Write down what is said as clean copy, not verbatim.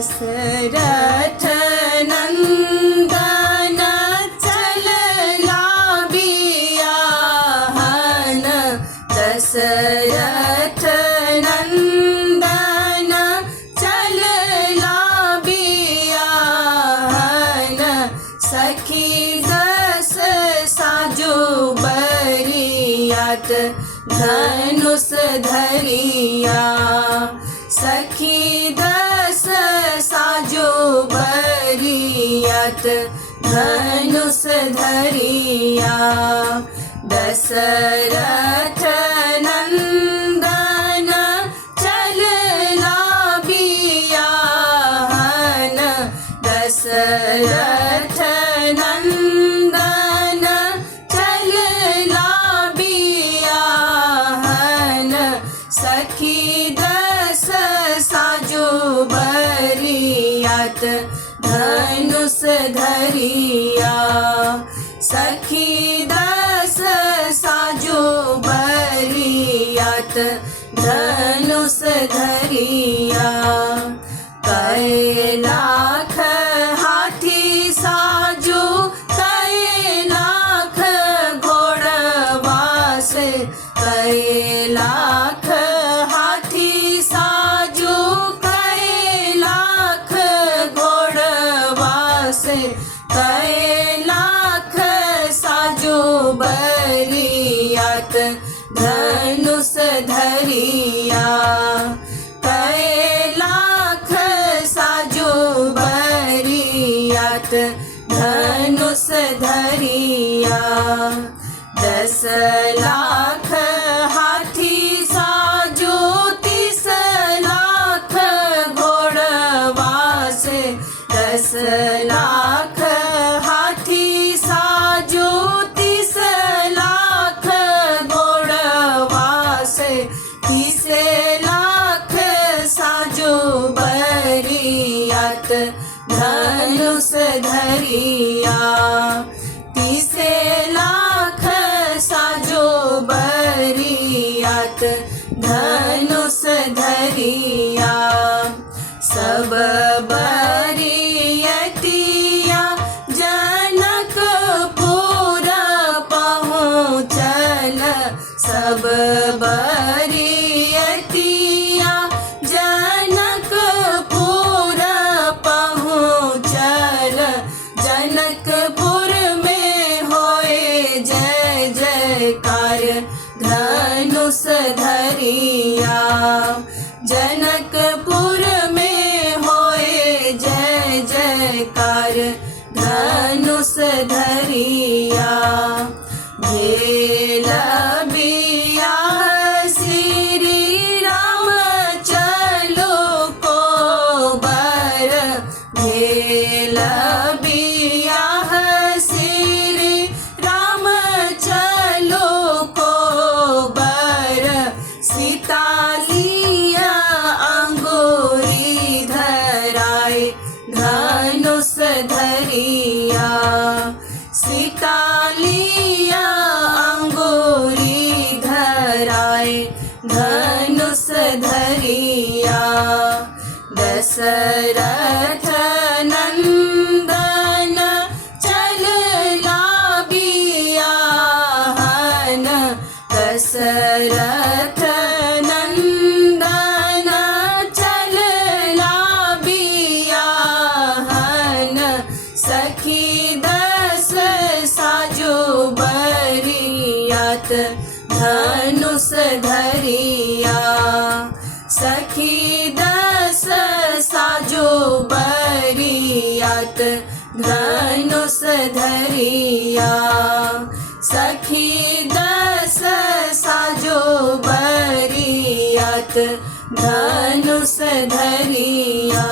दशरथ नंदन चलला बियाहन दशरथ नंदन चलला बियाहन सखी दस साजो बरियात धनुष धरिया सखी दस साजो बरियात धनुष धरिया दशरथ नंदन चलला बियाहन दशरथ नंदन चलला बियाहन सखी दस साजो बरियात धनुष धरिया सखी दस साजो बरियात धनुष धरिया कैलाख हाथी साजो कैलाख घोड़वास कैलाख हाथी साजो कैलाख घोड़वास कैलाख साजो बरियात धनुष धरिया कैलाख साजो बरियात धनुष धरिया 10 लाख हाथी साजो 30 लाख घोड़वास 10 लाख हाथी साजो 30 लाख घोड़वास 30 लाख साजो बरियात धनुष धरिया 30 लाख साजो बरियात धनुष धरिया सब बरियतिया जनकपुर पहुँचल सब बरियतिया जनकपुर पहुँचल जनकपुर में होए जय जयकार धनुष धरिया जनकपुर में होए जय जयकार धनुष धरिया भेल बियाह श्री राम चलो को बर भेल बियाह श्री राम चलो को बर सीता लिया अंगूरी धराए धनुष धरिया सीता लिया अंगूरी धराए धनुष धरिया दशरथ नंदन चलला बियाहन दशरथ नंदन चलला बियाहन सखी दस साजो बरियात धनुष धरिया सखी दस साजो बरियात धनुष धरिया सखी दस साजो बरियात धनुष धरिया।